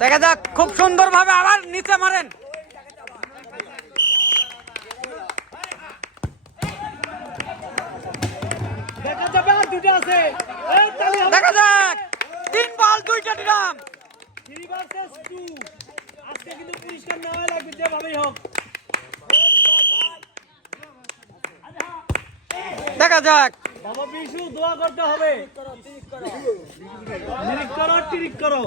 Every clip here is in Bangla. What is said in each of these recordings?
দেখা যাক, খুব সুন্দর ভাবে আবার নিচে মারেন। দেখা যাবে আর দুটো আছে। দেখা যাক, 3 বল 2টা ড্রাম। 3 ভার্সেস 2। আজকে কিন্তু পুরস্কার নেওয়া লাগবে যেভাবেই হোক। দেখা যাক, বাবা বিশু দোয়া করতে হবে। টিরিক করো।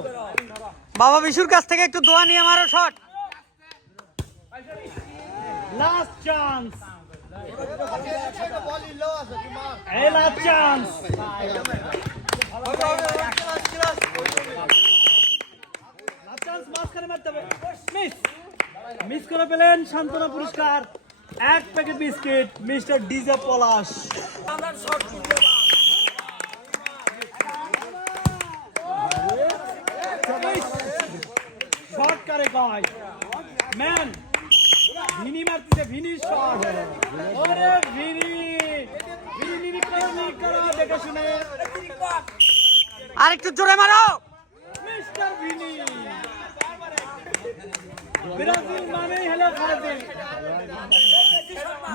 বাবা বিশুর কাছ থেকে একটু দোয়া নিয়ে মারো শট। Last chance. এই লাস্ট চান্স। লাস্ট চান্স মাঝখানে মারতে হবে। মিস করে পেলেন সান্ত্বনা পুরস্কার। 1 packet biscuit mister DJ Palash. Shot করে কয় ম্যান ভিনি মারতেছে। ভিনি শট। ওরে ভিনি করো দেখে শুনে। আর একটু জোরে মারো। Mister Vini. ব্রাজিল মানেই হলো ব্রাজিল।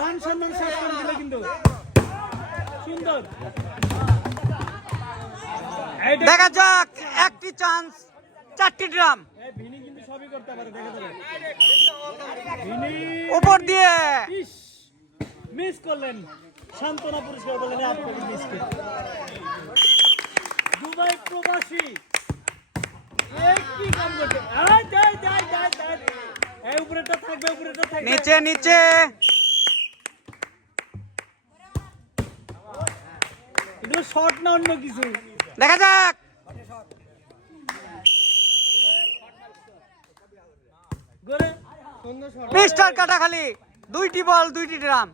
মান সম্মান শেষ করে দিল কিন্তু। সুন্দর। দেখা যাক, একটি চান্স 4টি ড্রাম। ভিনি কিন্তু সবই করতে পারে, দেখা যাবে। ভিনি উপর দিয়ে মিস করলেন। সান্ত্বনা পুরস্কার বলেন আপনি মিস করলেন। দুবাই প্রবাসী কি কাম করতে। এই উপরেটা থাকবে, উপরেটা থাকবে। নিচে নিচে। এটা শর্ট না অন্য কিছু। দেখা যাক, গোলে মিস্টার কাটাখালি 2টি বল 2টি ড্রাম।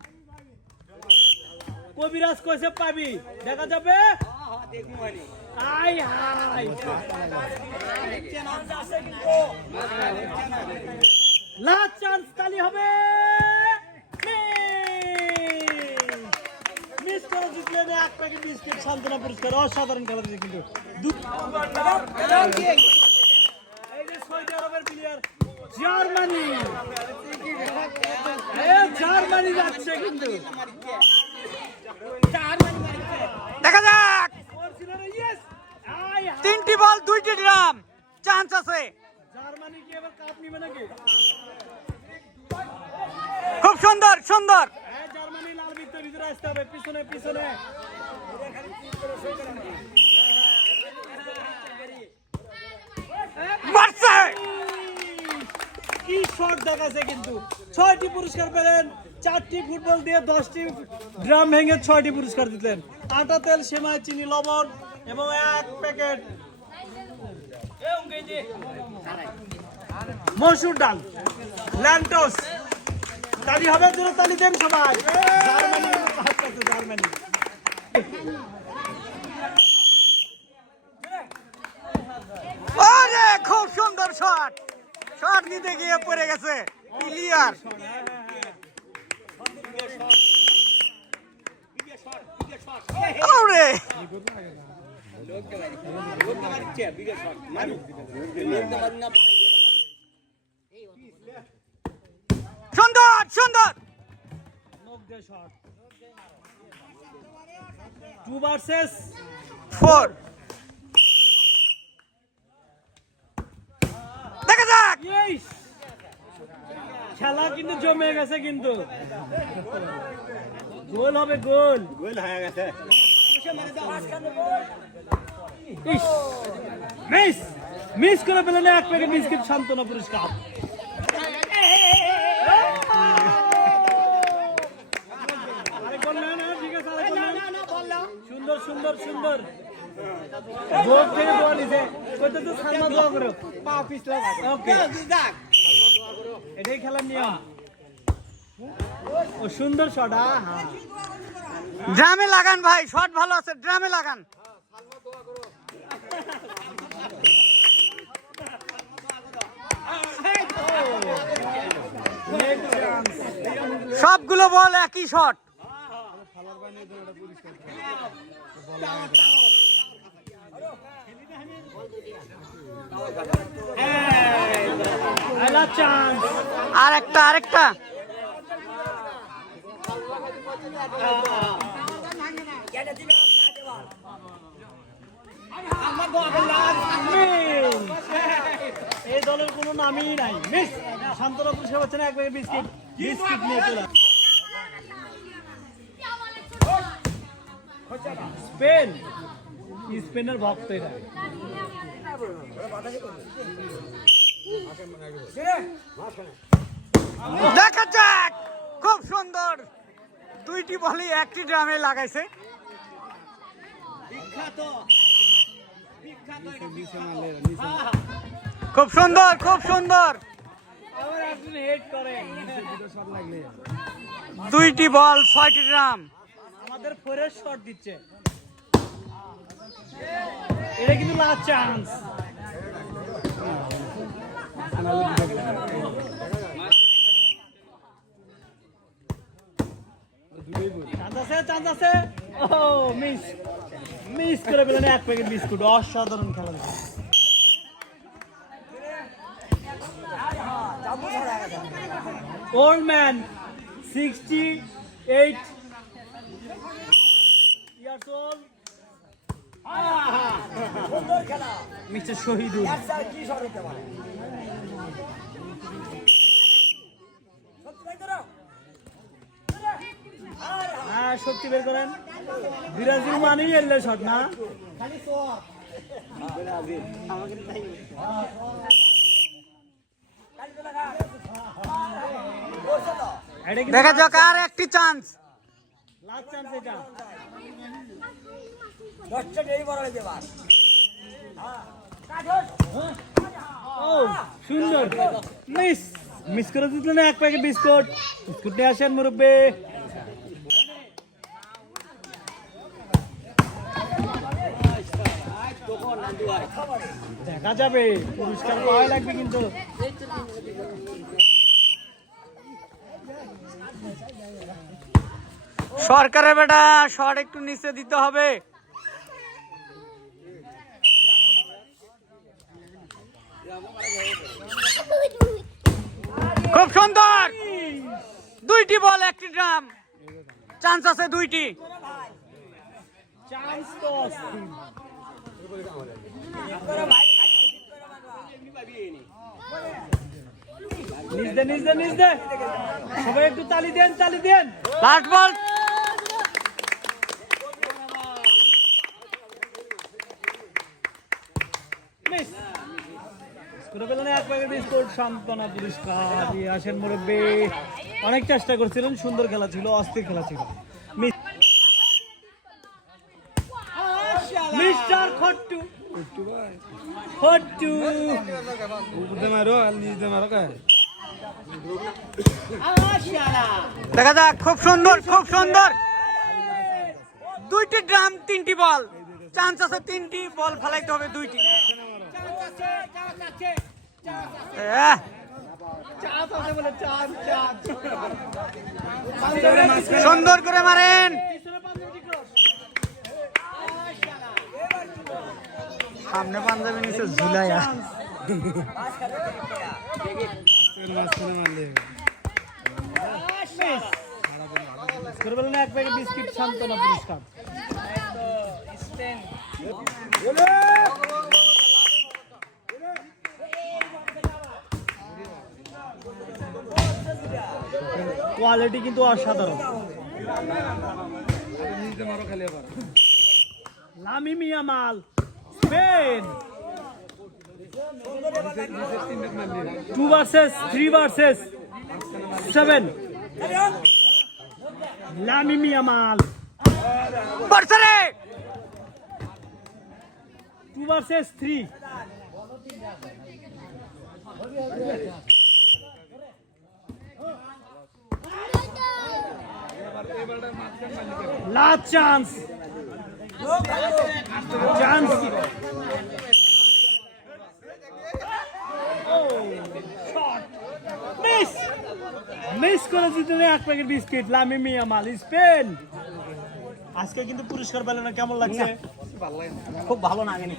কবিরাজ কইছে পাবি, দেখা যাবে। আই হাই লাস্ট চান্স তালি হবে। মিস করে জিতলেন 1 প্যাকেট বিস্কিট সান্ত্বনা পুরস্কার। অসাধারণ খেলা দিয়েছে কিন্তু। এই যে সৌদি আরবের প্লেয়ার জার্মানি। জার্মানি যাচ্ছে কিন্তু। দেখা যাক, 3টি বল 2টি ড্রাম। চান্স আছে। জার্মানি কি এবার কাপ নিবে নাকি? খুব সুন্দর সুন্দর। জার্মানি লাল বৃত্তের ভিতরে আসতে হবে। পিছনে পিছনে। মারছে। কি শট দেখাচ্ছে কিন্তু। 6টি পুরস্কার পেলেন। 4টি ফুটবল দিয়ে 10টি ড্রাম ভেঙে 6টি পুরস্কার দিলেন। আটা, তেল, সেমাই, চিনি, লবণ এবং 1 প্যাকেট মসুর ডাল ল্যান্টোস। তালি হবে, জোরে তালি দেন সবাই। Germany Germany. আরে খুব সুন্দর শট। শট নিতে গিয়ে পড়ে গেছে প্লেয়ার। ওরে সুন্দর সুন্দর। 2 ভার্সেস 4। দেখা যাক, খেলা কিন্তু জমে গেছে কিন্তু। গোল হবে, গোল হয়ে গেছে। মিস মিস করে পেলেন 1 প্যাকেট বিস্কিট সান্ত্বনা পুরস্কার। সুন্দর সুন্দর সুন্দর। ভোট থেকে দোয়া নিছে। কইতে তো সালমা দোয়া করো। পা পিছলা থাকে। ওকে। এটাই খেলার নিয়ম। ও সুন্দর শট। হ্যাঁ ড্রামে লাগান ভাই, শট ভালো আছে, ড্রামে লাগান। সবগুলো বল একই শট। চান্স আরেকটা এই দলের কোনো নামই নাই মিস শান্তনা পুরস্কার পাচ্ছে না এক প্যাকেট বিস্কিট নিয়ে চলে স্পেনের ভক্ত এটা দেখা যাক খুব সুন্দর দুইটি বলই একটি ড্রামে লাগাইছে খুব সুন্দর দুইটি বল 6টি ড্রাম আমাদের ফোরের শট দিচ্ছে এটা কিন্তু লাস্ট চান্স চান্স আছে ও মিস করে পেলেন এক প্যাকেট বিস্কুট অসাধারণ খেলা old man 68 years old mister Shahidul হ্যাঁ সত্যি বের করেন ব্রাজিল মানেই এলে শট না দেখা যাক আর একটি চান্স লাস্ট চান্স এটা ও সুন্দর মিস করে দিলেন এক প্যাকেট বিস্কুট নিয়ে আসেন মুরব্বী দেখা যাবে পুরস্কার পাওয়া লাগবে কিন্তু সরকারের বেটা শট একটু নিচে দিতে হবে খুব সুন্দর দুইটি বল একটি ড্রাম চান্স আছে দুইটি চান্স তো নিজ দে সবাই একটু তালি দেন লাস্ট বল এক প্যাকেট বিস্কুট সান্ত্বনা পুরস্কার দিয়ে আসেন মুরব্বী অনেক চেষ্টা করছিলেন সুন্দর খেলা ছিল অস্থির খেলা ছিল মিস্টার খট্টু দেখা যাক খুব সুন্দর দুইটি ড্রাম তিনটি বল চান্স আছে তিনটি বল ফেলাইতে হবে দুইটি সুন্দর করে মারেন সামনে পাঞ্জাবি নিচে ঝুলাইয়া এক প্যাকেট বিস্কিট সান্ত্বনা পুরস্কার কোয়ালিটি কিন্তু অসাধারণ Lamine Yamal Spain 2 versus 3 versus 7 Lamine Yamal বারসারে 2 versus 3 last chance মিস করে জিতলেন এক packet biscuit Lamine Yamal Spain আজকে কিন্তু পুরস্কার পেলেন না কেমন লাগছে খুব ভালো লাগেনি